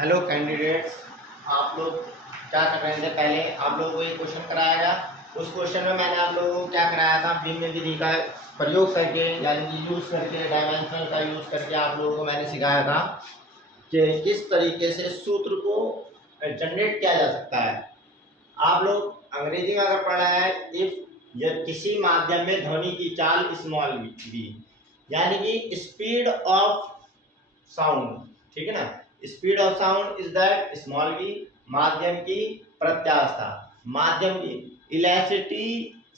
Hello candidates, आप लोग क्या कर रहे थे? पहले आप लोगों को एक क्वेश्चन कराया गया। उस क्वेश्चन में मैंने आप लोगों को क्या कराया था, भिन्न विधि का प्रयोग करके यानी कि यूज़ करके, डायमेंशनल का यूज़ करके आप लोगों को मैंने सिखाया था कि किस तरीके से सूत्र को जनरेट किया जा सकता है। आप लोग अंग्रेजी में अगर पढ़ा है, इफ या किसी माध्यम में ध्वनि की चाल स्मॉल वी यानी कि स्पीड ऑफ साउंड, ठीक है ना। Speed of sound is that small v, माध्यम की प्रत्यास्थता, माध्यम की elasticity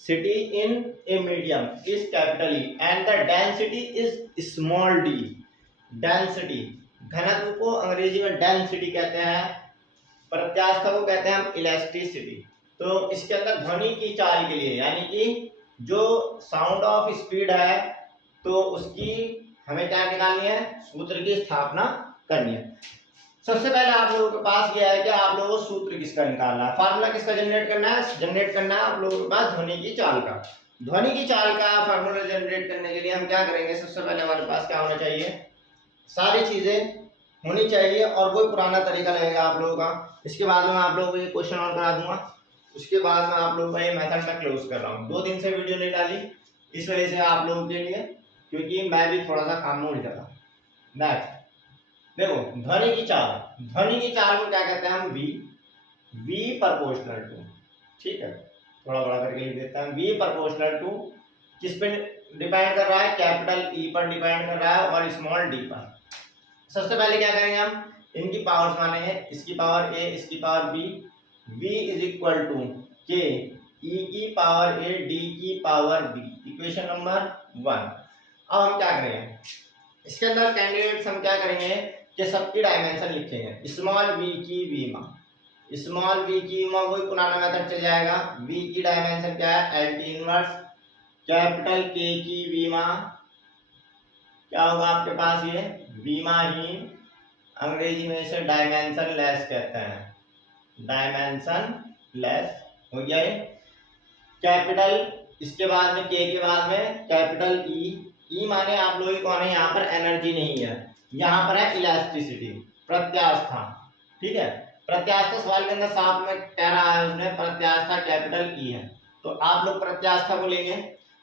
city in a medium is capital E and the density is small D. Density, घनत्व को अंग्रेजी में डेंसिटी कहते हैं, प्रत्यास्थता को कहते हैं हम इलास्टिसिटी। तो इसके अंदर ध्वनि की चाल के लिए यानी कि जो साउंड ऑफ स्पीड है तो उसकी हमें क्या निकालनी है, सूत्र की स्थापना करनी है। सबसे पहले आप लोगों के पास यह है कि आप लोगों को सूत्र किसका निकालना है, फार्मूला किसका जनरेट करना है। जनरेट करना है आप लोगों के पास ध्वनि की चाल का। ध्वनि की चाल का फार्मूला जनरेट करने के लिए हम क्या करेंगे, सबसे पहले हमारे पास क्या होना चाहिए, सारी चीजें होनी चाहिए और कोई पुराना तरीका लगेगा आप लोगों का। इसके बाद में आप लोगों को ये क्वेश्चन और करा दूंगा, उसके बाद में आप लोगों का ये मेथड मैं क्लोज कर रहा हूँ। 2 दिन से वीडियो नहीं डाली इस वजह से आप लोगों के लिए, क्योंकि मैं भी थोड़ा सा काम में उलझा था। नेक्स्ट देखो, ध्वनि की चाल, ध्वनि की चाल को क्या कहते हैं हम, वी, वी प्रोपोर्शनल टू, ठीक है, थोड़ा बड़ा करके लिख देता हूं, वी प्रोपोर्शनल टू किस पे डिपेंड कर रहा है, कैपिटल ई पर डिपेंड कर रहा है और स्मॉल डी पर। सबसे पहले क्या करेंगे हम, इनकी पावर्स मानेंगे, इसकी पावर ए, इसकी power B, v is equal to K E की पावर ए डी की पावर बी, इक्वेशन नंबर 1। अब हम क्या करेंगे, इसके अंदर कैंडिडेट्स हम क्या करेंगे कि सबकी डायमेंशन लिखेंगे। स्मॉल वी की वीमा, स्मॉल वी की वीमा कोई पुराना मेथड चल जाएगा। वी की डायमेंशन क्या है, एल टी इनवर्स। कैपिटल के की वीमा क्या होगा आपके पास, ये वीमा ही, अंग्रेजी में इसे डायमेंशन लेस कहते हैं, डायमेंशन लेस हो गया ये। कैपिटल, इसके बाद में के बाद में कैपिटल ई, ई माने आप लोग कौन है, यहाँ पर एनर्जी नहीं है, यहाँ पर है इलास्टिसिटी, प्रत्यास्था, ठीक है। प्रत्यास्था सवाल के अंदर साफ में कह रहा है उसने, प्रत्यास्था कैपिटल ई है, तो आप लोग प्रत्यास्था को लेंगे।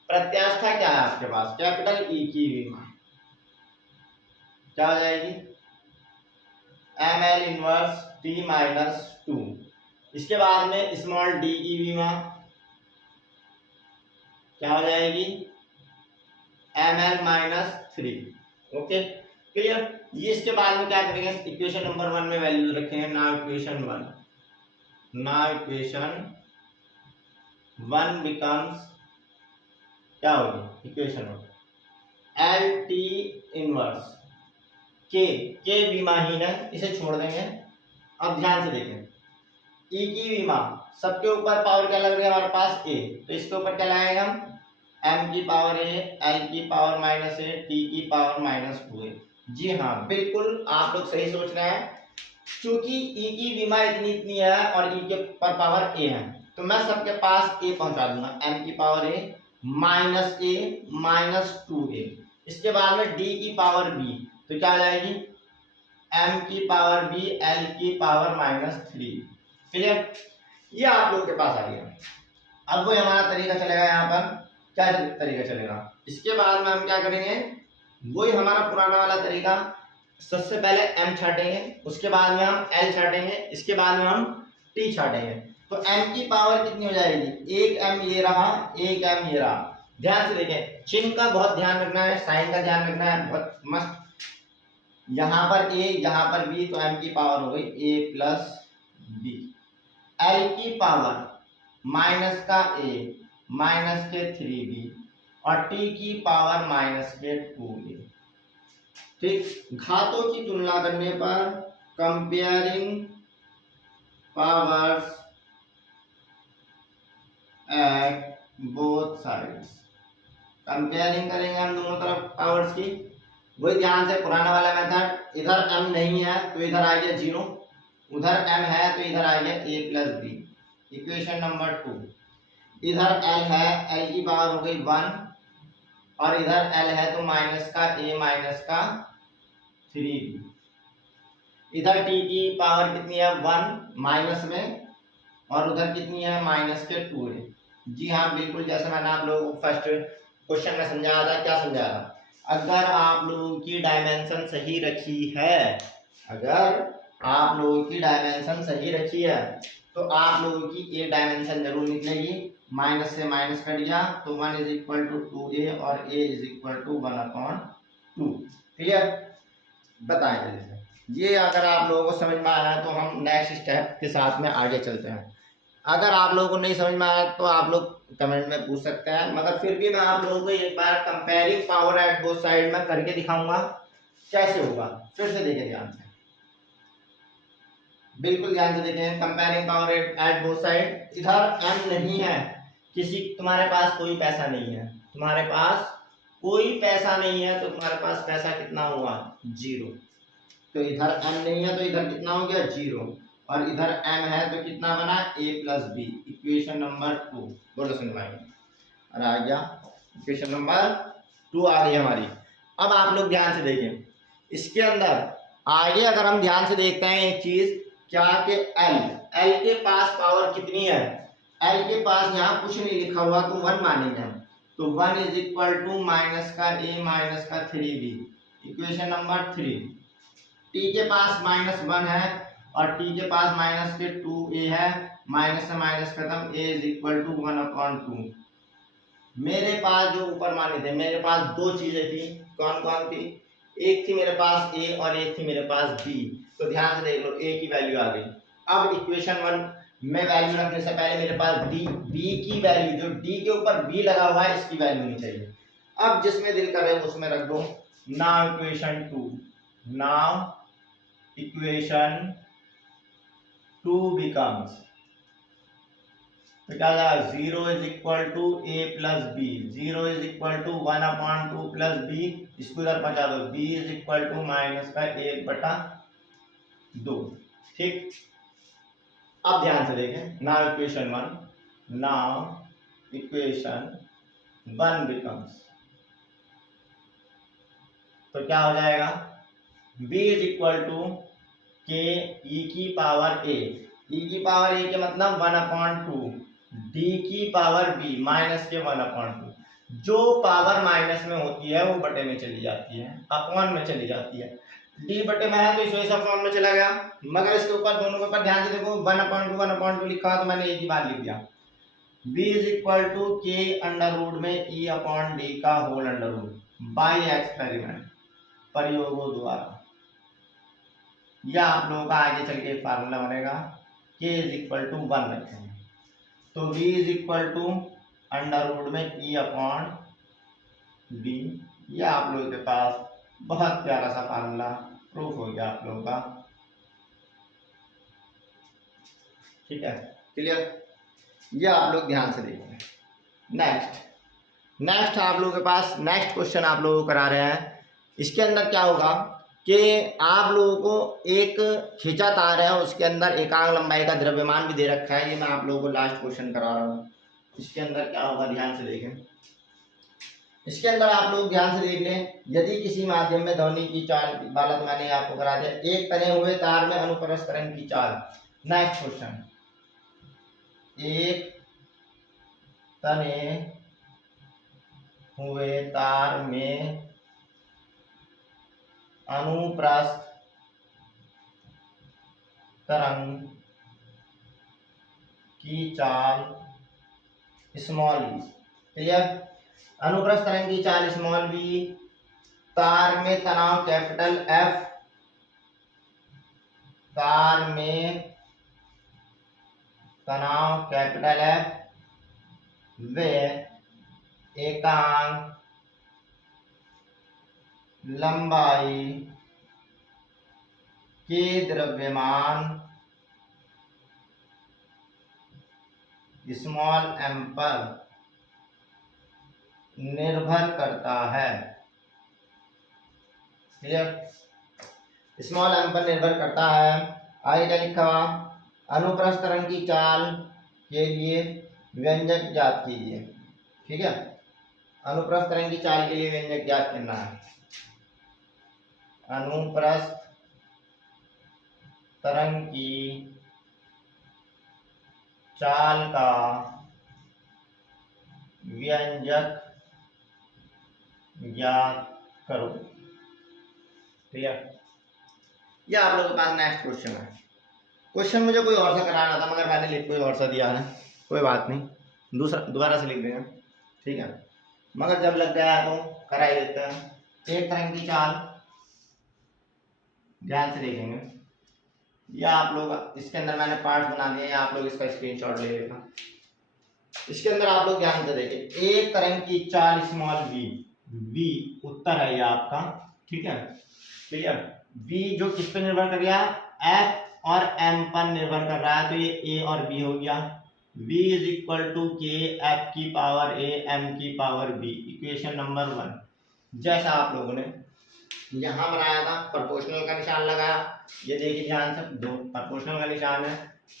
प्रत्यास्था क्या है आपके पास, कैपिटल ई की वीमा क्या हो जाएगी, M L inverse T minus 2। इसके बाद में स्मॉल डी की वीमा क्या हो जाएगी, M L minus 3। Okay clear. ये इसके बाद में क्या करेंगे, इक्वेशन नंबर 1 में वैल्यूज रखेंगे। नाउ इक्वेशन 1 बिकम्स क्या होगी, इक्वेशन 1 एल टी इनवर्स के विमाहीन है, इसे छोड़ देंगे। अब ध्यान से देखें, ई की विमा, सबके ऊपर पावर क्या लग रही है हमारे पास, ए, तो इसके ऊपर क्या लगाएंगे हम, m की पावर ए, l की पावर माइनस ए, t की पावर माइनस 2a। जी हाँ, बिल्कुल आप लोग सही सोच रहे हैं, क्योंकि e की विमा इतनी इतनी है और e के पर पावर a है, तो मैं सबके पास a पहुंचा दूंगा, m की power a minus A minus 2a। इसके बाद में d की पावर b, तो क्या आ जाएगी, m की पावर b l की पावर माइनस 3। क्लियर, ये आप लोग के पास आ गया। अब वो हमारा तरीका चलेगा, यहाँ पर क्या तरीका चलेगा, इसके बाद में हम क्या करेंगे, वही हमारा पुराना वाला तरीका। सबसे पहले m छाटेंगे, उसके बाद में हम l छाटेंगे, इसके बाद में हम t छाटेंगे। तो m की पावर कितनी हो जाएगी, एक m ये रहा, एक m ये रहा। ध्यान से देखें, चिन्ह का बहुत ध्यान रखना है, साइन का ध्यान रखना है, बहुत मस्त। यहाँ पर a, यहाँ पर b, तो m की पावर हो गई a प्लस b। l की पावर माइनस का a माइनस के 3b और t की पावर माइनस के 2a। ठीक, घातों की तुलना करने पर comparing powers at both sides, comparing करेंगे हम दोनों तरफ पावर्स की। वही ध्यान से पुराना वाला मेथड, इधर m नहीं है तो इधर आ गया 0, उधर m है तो इधर आ गया a plus b, equation number 2। इधर l है, l की पावर हो गई 1 और इधर l है तो माइनस का a माइनस का 3b। इधर टी की पावर कितनी है 1 माइनस में, और उधर कितनी है माइनस के 2 है। जी हाँ बिल्कुल, जैसे मैंने आप लोगों को फर्स्ट क्वेश्चन में समझाया था, क्या समझाया था, अगर आप लोगों की डायमेंशन सही रखी है, अगर आप लोगों की डायमेंशन सही रखी है तो आप लोगों की ए डायमेंशन जरूर निकलेगी। माइनस से माइनस कट गया तो 1 इज इक्वल टू 2a और a is equal to 1/2। Clear, बताएं जल्दी से। ये अगर आप लोगों को समझ में आया तो हम नेक्स्ट स्टेप के साथ में आगे चलते हैं। अगर आप लोगों को नहीं समझ में आया तो आप लोग कमेंट में पूछ सकते हैं, मगर फिर भी मैं आप लोगों को एक बार comparing power at both side में करके दिखाऊंगा कैसे होगा। फिर से देखें ध्यान से, बिल्कुल ध्यान से देखें, comparing power at both side. इधर m नहीं है, किसी तुम्हारे पास कोई पैसा नहीं है, तुम्हारे पास कोई पैसा नहीं है तो तुम्हारे पास पैसा कितना हुआ 0। तो इधर m नहीं है तो इधर कितना हो गया 0, और इधर m है तो कितना बना a plus B, equation number 2। बोलो सुन भाई, और आ गया इक्वेशन नंबर 2 आ गई हमारी। अब आप लोग ध्यान से देखें, इसके अंदर आगे अगर हम ध्यान से देखते हैं एक चीज, क्या कि L के पास पावर कितनी है, L के पास यहाँ कुछ नहीं लिखा हुआ तो 1 मानेंगे हम, तो 1 इज इक्वल टू माइनस का a माइनस का 3b, इक्वेशन नंबर 3। t के पास -1 है और t के पास माइनस के 2a है, माइनस से माइनस खत्म, a इज इक्वल टू 1/2। मेरे पास जो ऊपर माने थे, मेरे पास दो चीजें थी, कौन कौन थी, एक थी मेरे पास a और एक थी मेरे पास b। तो ध्यान से देख लो, a की वैल्यू आ गई। अब इक्वेशन 1 में वैल्यू रखने से पहले मेरे पास b की वैल्यू, जो d के ऊपर b लगा हुआ है इसकी वैल्यू होनी चाहिए। अब जिसमें दिल करे उसमें रख दो। Now equation 2, now equation 2 becomes, तो क्या जाएगा 0 is equal to a plus B, 0 is equal to 1/2 plus B, इसको इधर बचा दो, b is equal to minus का 1/2। ठीक, अब ध्यान से देखें, now equation 1, now equation 1 becomes, तो क्या हो जाएगा b is equal to K e की पावर a, e की पावर a के मतलब 1/2, d की पावर b माइनस के 1/2। जो पावर माइनस में होती है वो बटे में चली जाती है, अपॉन में चली जाती है। d बटे में है तो इस वजह से अपॉन में चला गया, मगर इसके ऊपर दोनों के ऊपर ध्यान से देखो, 1/2 लिखा तो मैंने एक ही बार लिख दिया। b is equal to K under root में e अपॉन d का whole under root by experiment, प्रयोगों द्वारा। या आप लोगों का आगे चल के फार्मूला बनेगा, k इज इक्वल टू 1 रखेंगे तो v is equal to under root में e अपॉन d। ये आप लोगों के पास बहुत प्यारा सा फार्मूला प्रूफ हो गया आप लोगों का। ठीक है, क्लियर, ये आप लोग ध्यान से देखिए। नेक्स्ट आप लोगों के पास नेक्स्ट क्वेश्चन आप लोगों को करा रहे हैं। इसके अंदर क्या होगा कि आप लोगों को एक खींचा तार है, उसके अंदर एकांक लंबाई का द्रव्यमान भी दे रखा है। ये मैं आप लोगों को लास्ट क्वेश्चन करा रहा हूँ। इसके अंदर क्या होगा ध्यान से देखें, इसके अंदर आप लोग ध्यान से देख लें, यदि किसी माध्यम में ध्वनि की चाल, बालक मैंने आपको करा दिया, एक तने हुए तार में अनुप्रस्थ तरंग की चाल। नेक्स्ट क्वेश्चन, एक तने हुए तार में अनुप्रस्थ तरंग की चाल स्मॉल v। क्लियर, अनुप्रस्थ तरंग की चाल स्मॉल v, तार में तनाव कैपिटल F, तार में तनाव कैपिटल F व एकांक लंबाई के द्रव्यमान स्मॉल m पर निर्भर करता है। क्लियर, स्मॉल m पर निर्भर करता है। आगे क्या लिखा हुआ, अनुप्रस्थ तरंग की चाल के लिए व्यंजक ज्ञात कीजिए। ठीक है, अनुप्रस्थ तरंग की चाल के लिए व्यंजक ज्ञात करना है। अनुप्रस्थ तरंग की चाल का व्यंजक ज्ञात करो। ठीक है, ये आप लोगों के पास नेक्स्ट क्वेश्चन है। क्वेश्चन मुझे कोई और सा कराना था मगर मैंने लिख कोई और सा दिया है, कोई बात नहीं, दूसरा दोबारा से लिख देंगे। ठीक है, मगर जब लग गया तो करा ही देते हैं। एक तरंग की चाल, ध्यान से देखेंगे, ये आप लोग इसके अंदर मैंने पार्ट बना दिए, आप लोग इसका स्क्रीनशॉट ले लेना। इसके अंदर आप लोग ध्यान से देखें, एक तरंग की चाल स्मॉल वी, वी उत्तर है ये आपका। ठीक है, क्लियर। वी जो किस पे निर्भर कर रहा है, एफ और एम पर निर्भर कर रहा है, तो ये ए और बी हो गया। v is equal to K F की पावर ए एम की पावर बी, इक्वेशन नंबर 1। जैसा आप लोगों ने यहाँ बनाया था, प्रोपोर्शनल का निशान लगाया, ये देखिए ध्यान से, दो प्रोपोर्शनल का निशान है।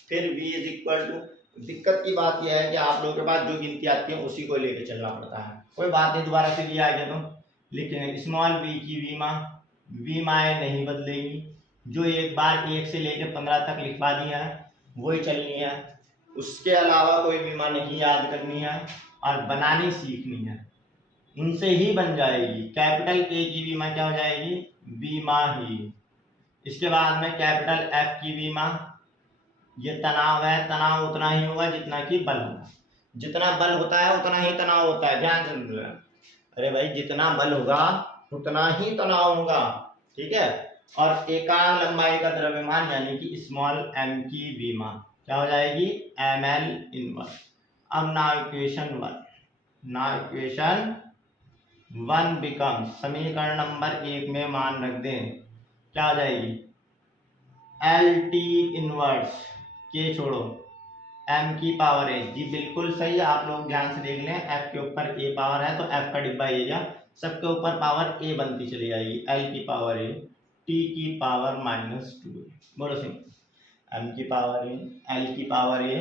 फिर v इज इक्वल टू, दिक्कत की बात यह है कि आप लोगों के पास जो गिनती आती है उसी को लेकर चलना पड़ता है। कोई बात नहीं, दोबारा से लिया गया तो लिखेंगे स्मॉल v की वी माए नहीं बदलेगी, जो एक बार 1 से लेकर 15 तक लिखवा दिया है वही चलनी है, उसके अलावा कोई बीमा नहीं याद करनी है और बनानी सीखनी है, उनसे ही बन जाएगी। कैपिटल ए की बीमा क्या हो जाएगी, बीमा ही। इसके बाद में कैपिटल एफ की बीमा, ये तनाव है, तनाव उतना ही होगा जितना कि बल होगा, जितना बल होता है उतना ही तनाव होता है, ध्यान से समझना। अरे भाई, जितना बल होगा उतना ही तनाव होगा। ठीक है, और एकांक लंबाई का द्रव्यमान यानी कि स्मॉल एम की बीमा क्या हो जाएगी, एम एल इनवर्स। अब ना इक्वेशन 1 बिकम, समीकरण नंबर 1 में मान रख दें, क्या हो जाएगी, एल टी इनवर्स, के छोड़ो, एम की पावर ए। जी बिल्कुल सही, आप लोग ध्यान से देख लें, एफ के ऊपर ए पावर है तो एफ का डिब्बा एरिया सबके ऊपर पावर ए बनती चली जाएगी, एल की पावर ए टी की पावर -2। बोलो सिंह, एम की पावर ए, एल की पावर ए,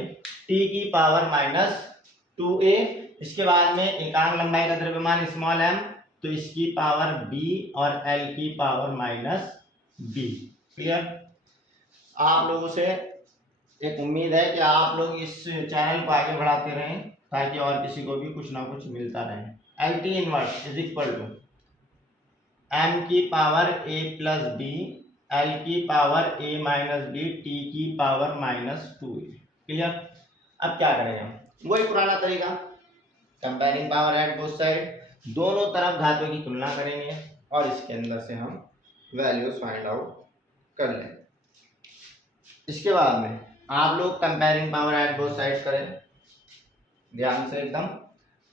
टी की पावर -2a। इसके बाद में एकांक लंबाई का द्रव्यमान स्मॉल एम, तो इसकी पावर b और एल की पावर -b। क्लियर। आप लोगों से एक उम्मीद है कि आप लोग इस चैनल को आगे बढ़ाते रहें ताकि और किसी को भी कुछ ना कुछ मिलता रहे। L T inverse is equal to M की power A plus B, L की power A minus B, T की पावर -2a। क्लियर। अब क्या करेंगे, वही पुराना तरीका, comparing power at both side, दोनों तरफ घातों की तुलना करेंगे और इसके अंदर से हम वैल्यूज फाइंड आउट कर लें। इसके बाद में आप लोग comparing power at both side करें, ध्यान से एकदम।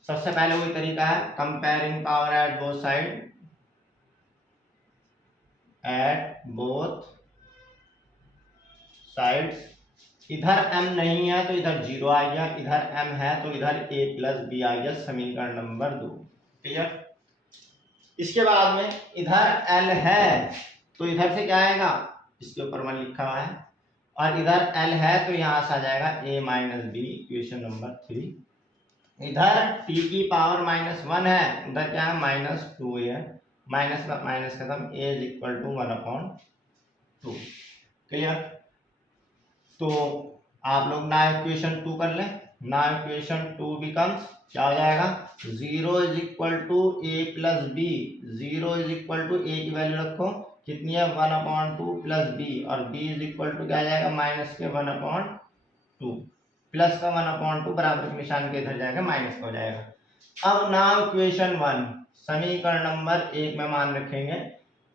सबसे पहले वही तरीका है, comparing power at both side, at both sides. इधर m नहीं है तो इधर 0 आ गया, इधर m है तो इधर a प्लस बी आ गया, समीकरण नंबर 2। क्लियर। इसके बाद में इधर l है तो इधर से क्या आएगा, इसके ऊपर 1 लिखा हुआ है, और इधर l है तो यहाँ से आ जाएगा a minus B, equation number 3। इधर t की पावर -1 है, उधर क्या है -2a है, माइनस का माइनस खत्म, a is equal to 1/2। Clear. तो आप लोग ना इक्वेशन 2 कर लें, ना इक्वेशन 2 बिकम्स क्या हो जाएगा, 0 is equal to A plus B, 0 is equal to A की वैल्यू रखो कितनी है 1/2 प्लस बी, और बी इज इक्वल टू क्या आ जाएगा माइनस के 1/2, प्लस का 1/2 बराबर के निशान के इधर जाएगा माइनस का हो जाएगा। अब नाउ इक्वेशन 1 समीकरण नंबर 1 में मान रखेंगे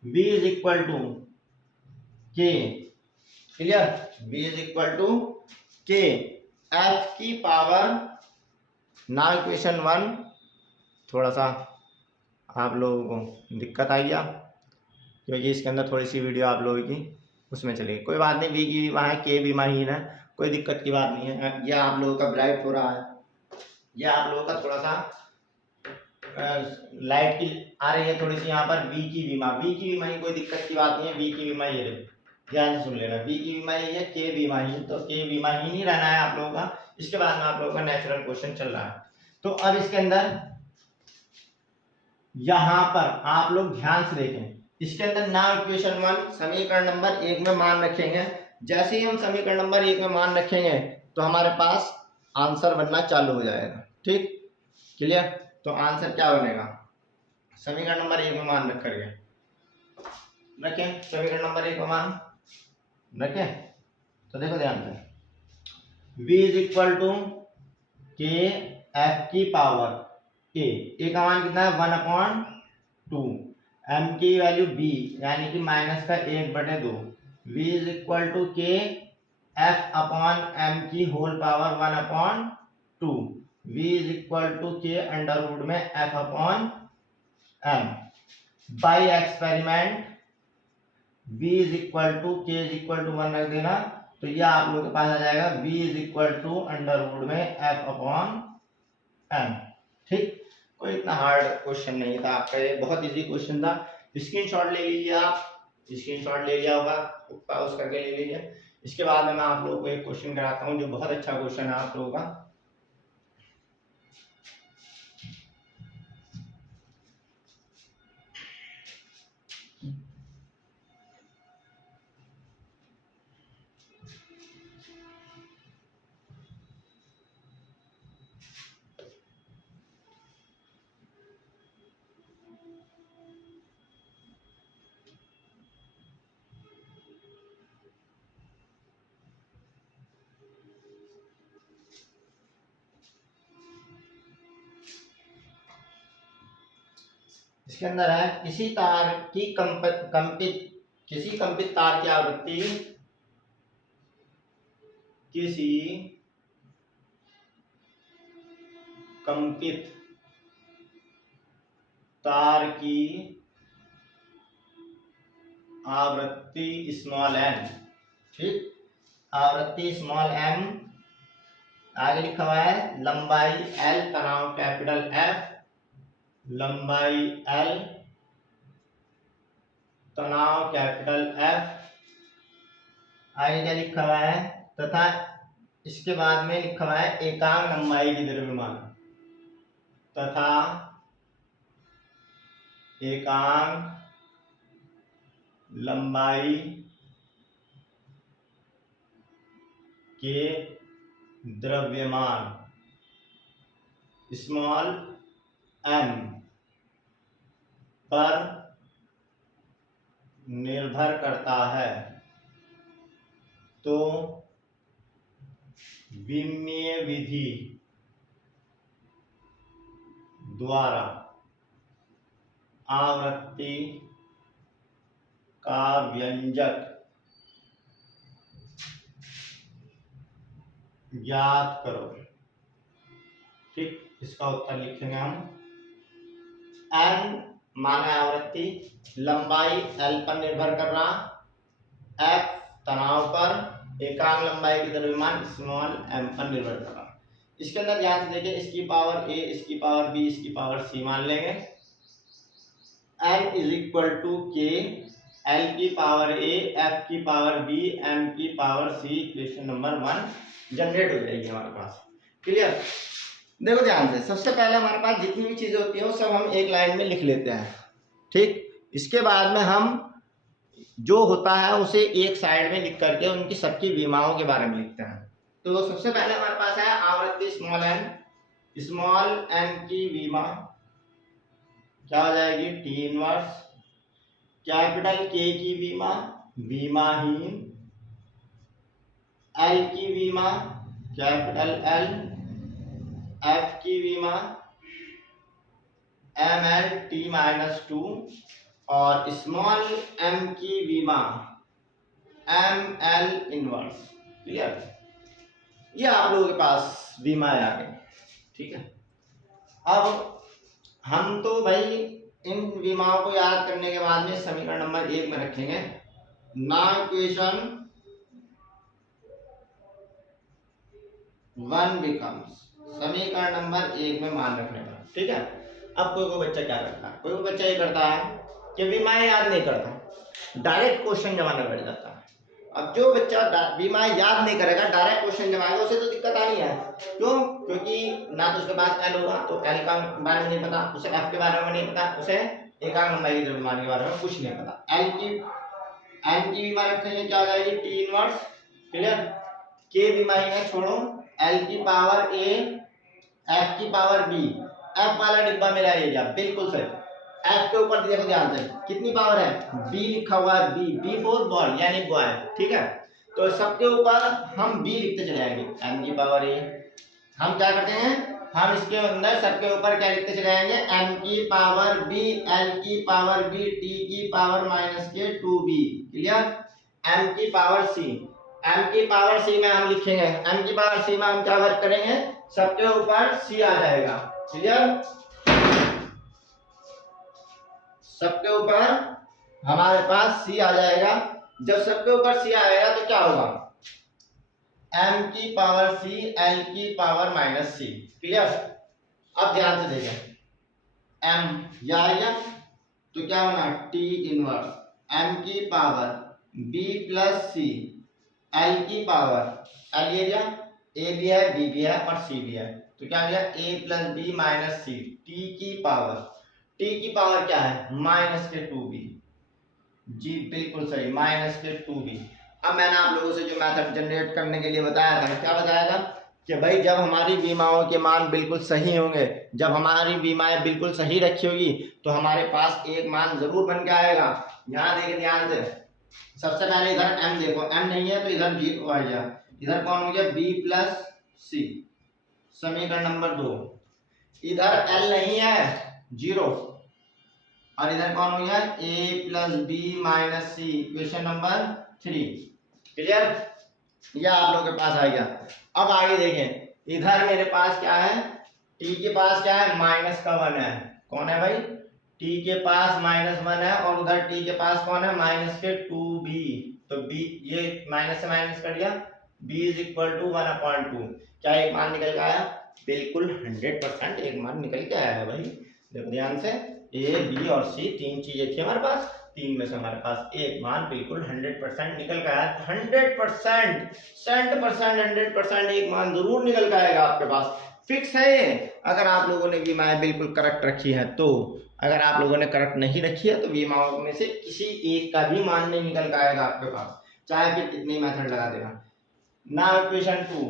v is equal to K. Clear. v is equal to K F की पावर, नाउ इक्वेशन 1 थोड़ा सा आप लोगों को दिक्कत आई क्या, क्योंकि इसके अंदर थोड़ी सी वीडियो आप लोगों की उसमें चलेगी, कोई बात नहीं, v की वहाँ है, के भी माहीन है, कोई दिक्कत की बात नहीं है। ये आप लोगों का ब्राइट हो रहा है, ये आप लोगों का थोड़ा सा लाइट की आ रही है थोड़ी सी यहाँ पर, v की बीमा ही कोई दिक्कत की बात नहीं है, v की बीमा ये रही, ध्यान से सुन लेना, v की बीमा ही है, के बीमा ही, तो के बीमा ही नहीं रहना है आप लोगों का। इसके बाद में आप लोगों का नेचुरल क्वेश्चन चल रहा है, तो अब इसके अंदर यहाँ पर आप लोग ध्यान से देखें, इसके अंदर नाउ इक्वेशन 1 समीकरण नंबर 1 में मान रखेंगे जैसे ही हम समीकरण नंबर 1 में मान रखेंगे तो हमारे पास आंसर बनना चालू हो जाएगा। ठीक, क्लियर। तो आंसर क्या बनेगा, समीकरण नंबर 1 में मान रख करके रखें, समीकरण नंबर 1 में मान रखें। तो देखो ध्यान से, v is equal to K F की पावर ए का मान कितना है 1/2, m की वैल्यू b यानी कि माइनस का 1/2, v is equal to K F upon m की whole power 1/2, v is equal to K under root में f upon m by experiment v is equal to K is equal to 1 रख देना, तो यह आप लोगों के पास आ जाएगा v is equal to under root में f अपॉन m। ठीक, कोई इतना हार्ड क्वेश्चन नहीं था आपका, ये बहुत इजी क्वेश्चन था। स्क्रीनशॉट ले लीजिए, आप स्क्रीनशॉट ले लिया होगा, पॉज करके ले लीजिए। इसके बाद में मैं आप लोगों को एक क्वेश्चन कराता हूँ जो बहुत अच्छा क्वेश्चन है आप लोगों का। इसके अंदर है किसी तार की किसी कंपित तार की आवृत्ति किसी कंपित तार की आवृत्ति स्मॉल n, ठीक, आवृत्ति स्मॉल m, आगे लिखा हुआ है लंबाई l, तनाव कैपिटल F, लंबाई L, तनाव कैपिटल F, आगे क्या लिखा हुआ है, तथा इसके बाद में लिखा हुआ है एकांक लंबाई की द्रव्यमान तथा एकांक लंबाई के द्रव्यमान स्मॉल m पर निर्भर करता है, तो विमीय विधि द्वारा आवृत्ति का व्यंजक ज्ञात करो। ठीक, इसका उत्तर लिखेंगे हम। n माना आवृत्ति, लंबाई l पर निर्भर कर रहा, f तनाव पर, एकांक लंबाई की द्रव्यमान स्मॉल m पर निर्भर कर रहा। इसके अंदर ध्यान से देखिए, इसकी पावर a, इसकी पावर b, इसकी पावर c मान लेंगे। n इज इक्वल टू के, l की पावर a, f की पावर b, m की power c, equation number 1 generate हो जाएगी हमारे पास। क्लियर। देखो ध्यान से, सबसे पहले हमारे पास जितनी भी चीजें होती हैं वो सब हम एक लाइन में लिख लेते हैं। ठीक, इसके बाद में हम जो होता है उसे एक साइड में लिख करके उनकी सबकी विमाओं के बारे में लिखते हैं। तो सबसे पहले हमारे पास है आवृत्ति स्मॉल n की विमा क्या हो जाएगी टी इनवर्स, कैपिटल के की विमाहीन, एल की विमा कैपिटल एल, एफ की विमा एम एल टी -2 और स्मॉल m की विमा एम एल इनवर्स। क्लियर, ये आप लोगों के पास विमा आ गई। ठीक है, अब हम तो भाई इन विमाओं को याद करने के बाद में समीकरण नंबर 1 में रखेंगे ना, इक्वेशन 1 बिकम्स, समीकरण नंबर 1 में मान रखने का। ठीक है, अब कोई बच्चा क्या करता है, कोई बच्चा ये करता है कि विमाएं याद नहीं करता, डायरेक्ट क्वेश्चन जमाना बैठ जाता है। अब जो बच्चा विमा याद नहीं करेगा, डायरेक्ट क्वेश्चन जमाएगा, उसे तो दिक्कत आनी है। क्यों? क्योंकि ना तो उसके पास एल होगा, तो एल का बारे में नहीं पता, उसे एफ के बारे में नहीं पता, उसे एकांक लंबाई के द्रव्यमान के बारे में कुछ नहीं पता। एल की एन की बीमा रखेंगे क्या हो जाएगी टी इनवर्स, क्लियर। के बीमा है छोड़ो, एल की पावर ए, एफ की पावर बी, एफ वाला डिब्बा मेरा एरिया बिल्कुल सही। एफ के ऊपर देखो ध्यान से कितनी पावर है, बी लिखा हुआ है, बी, बी फॉर बॉल यानी बॉय, ठीक है। तो सबके ऊपर हम बी लिखते चले जाएंगे, एम की पावर ए। हम क्या करते हैं, हम इसके अंदर सबके ऊपर क्या लिखते चले जाएंगे, एम की पावर बी, एल की पावर बी, टी की पावर माइनस के 2b, क्लियर। एम की पावर सी, एम की पावर सी में हम लिखेंगे, एम की पावर सी में हम क्या वर्क करेंगे, सबके ऊपर सी आ जाएगा, क्लियर। सबके ऊपर हमारे पास सी आ जाएगा। जब सबके ऊपर सी आएगा तो क्या होगा, एम की पावर सी, एल की पावर माइनस सी, क्लियर। अब ध्यान से देखें, एम यह आ गया तो क्या होना, टी इनवर्स एम की पावर बी प्लस सी, एल की पावर, एल एरिया ए भी है, बी भी है और सी भी है, तो क्या गया ए प्लस बी माइनस सी, टी की पावर, टी की पावर क्या है माइनस के 2b, जी बिल्कुल सही, माइनस के 2b। अब मैंने आप लोगों से जो मेथड जनरेट करने के लिए बताया था, क्या बताया था कि भाई जब हमारी बीमाओं के मान बिल्कुल सही होंगे, जब हमारी बीमाएं बिल्कुल सही रखी होगी तो हमारे पास एक मान जरूर बन के आएगा। यहाँ देखिए ध्यान से, सबसे पहले इधर m देखो, m नहीं है तो इधर b आ गया, इधर कौन हो गया b प्लस सी, समीकरण नंबर 2। इधर l नहीं है 0 और इधर कौन हो गया a plus B minus C, equation number 3, clear. यह आप लोगों के पास आ गया। अब आगे देखें, इधर मेरे पास क्या है, t के पास क्या है माइनस का 1 है, कौन है भाई t के पास माइनस 1 है और उधर t के पास कौन है माइनस के 2b, तो b ये माइनस से माइनस कर दिया, b इज इक्वल टू 1/2, क्या एक मान निकल के आया, बिल्कुल 100% एक मान निकल के आया है भाई। देखो ध्यान से, a b और c तीन चीजें थी हमारे पास, तीन में से हमारे पास एक मान बिल्कुल 100% निकल के आया, 100%, 100% एक मान जरूर निकल के आएगा आपके पास, फिक्स है ये। अगर आप लोगों ने बीमाएं बिल्कुल करेक्ट रखी है तो, अगर आप लोगों ने करेक्ट नहीं रखी है तो बीमाओं में से किसी एक का भी मान नहीं निकल के आएगा आपके पास, चाहे फिर कितनी मेथड लगा देगा। Now equation 2,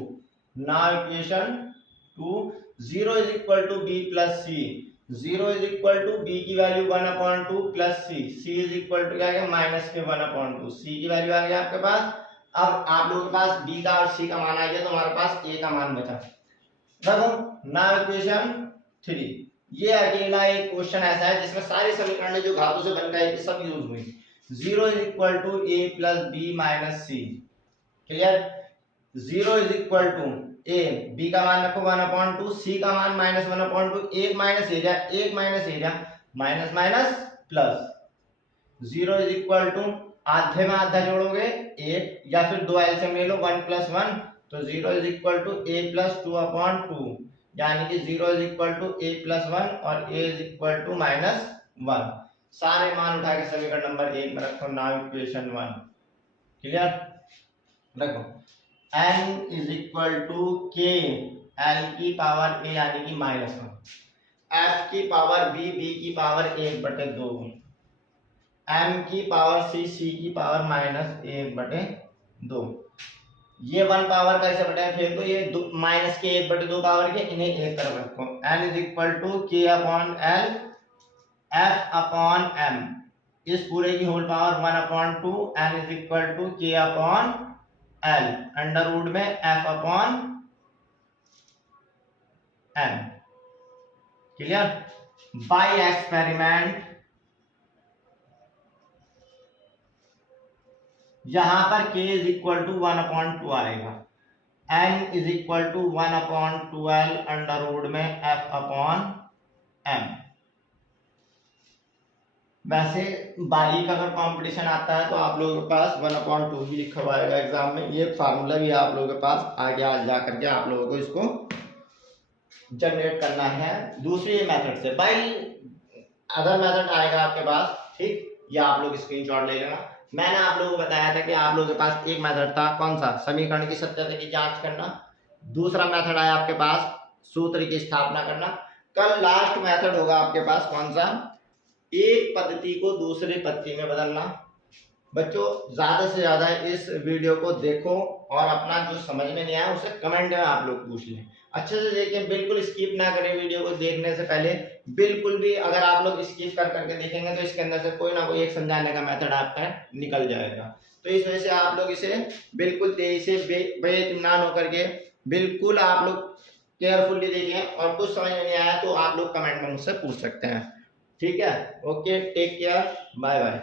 now equation 2, 0 is equal to B plus C, 0 is equal to B की value 1/2 plus C, C is equal to क्या आ गया माइनस के 1/2, सी की वैल्यू आ गया आपके पास। अब आप लोगों के पास बी का और सी का मान आ गया तो हमारे पास ए का मान बचा। देखो नाउ इक्वेशन 3, ये अकेला एक क्वेश्चन ऐसा है जिसमें सारी समीकरण जो घातों से बनकर आई थी सब यूज हुई। 0 is equal to A plus B minus C, clear. 0 is equal to A, B का मान रखो 1/2, सी का मान माइनस 1/2, एक minus area minus minus plus, 0 is equal to आधे में आधा जोड़ोगे 1 या फिर दो एलसीएम ले लो 1 + 1, तो 0 इज इक्वल टू a + 2/2, यानी कि 0 इज इक्वल टू a + 1 और a इज इक्वल टू -1। सारे मान उठा के समीकरण नंबर 1 में रखो, नाउ इक्वेशन 1, क्लियर। रखो n is equal to k, l की पावर a यानी कि -1, f की पावर b, b की पावर 1/2, m की पावर c, c की पावर -1/2। ये 1 पावर कैसे बटे फिर तो ये माइनस के 1/2 पावर के, इन्हें एक तरफ रखो। n is equal to k upon l, f upon m, इस पूरे की whole power 1/2, n is equal to k upon l under root में f upon m, clear. By experiment यहां पर k इज इक्वल टू 1/2 आएगा, n is equal to 1/12 under root में f upon m। वैसे बारी का अगर कंपटीशन आता है तो आप लोगों के पास 1/2 भी लिखा हुआ आएगा एग्जाम में, ये फार्मूला भी आप लोगों के पास आगे आ जा करके आप लोगों को इसको जनरेट करना है दूसरी मेथड से। भाई अदर मेथड आएगा आपके पास, ठीक, या आप लोग स्क्रीनशॉट ले लेना। मैंने आप लोगों को बताया था कि आप लोगों के पास एक मेथड था, कौन सा, समीकरण की सत्यता की जांच करना। दूसरा मेथड आया आपके पास सूत्र की स्थापना करना। कल लास्ट मेथड होगा आपके पास कौन सा, एक पद्धति को दूसरी पद्धति में बदलना, बच्चों ज़्यादा से ज़्यादा इस वीडियो को देखो और अपना जो समझ में नहीं आया उसे कमेंट में आप लोग पूछ लें। अच्छे से देखें, बिल्कुल स्किप ना करें वीडियो को देखने से पहले। बिल्कुल भी अगर आप लोग स्किप कर करके देखेंगे तो इसके अंदर से कोई ना कोई एक समझाने का मेथड आपका निकल जाएगा। तो इस वजह से आप लोग इसे बिल्कुल तेजी से बेइत्मीनान होकर के बिल्कुल आप लोग केयरफुली देखें, और कुछ समझ में नहीं आया तो आप लोग कमेंट में मुझसे पूछ सकते हैं। ठीक है, okay, take care, bye bye.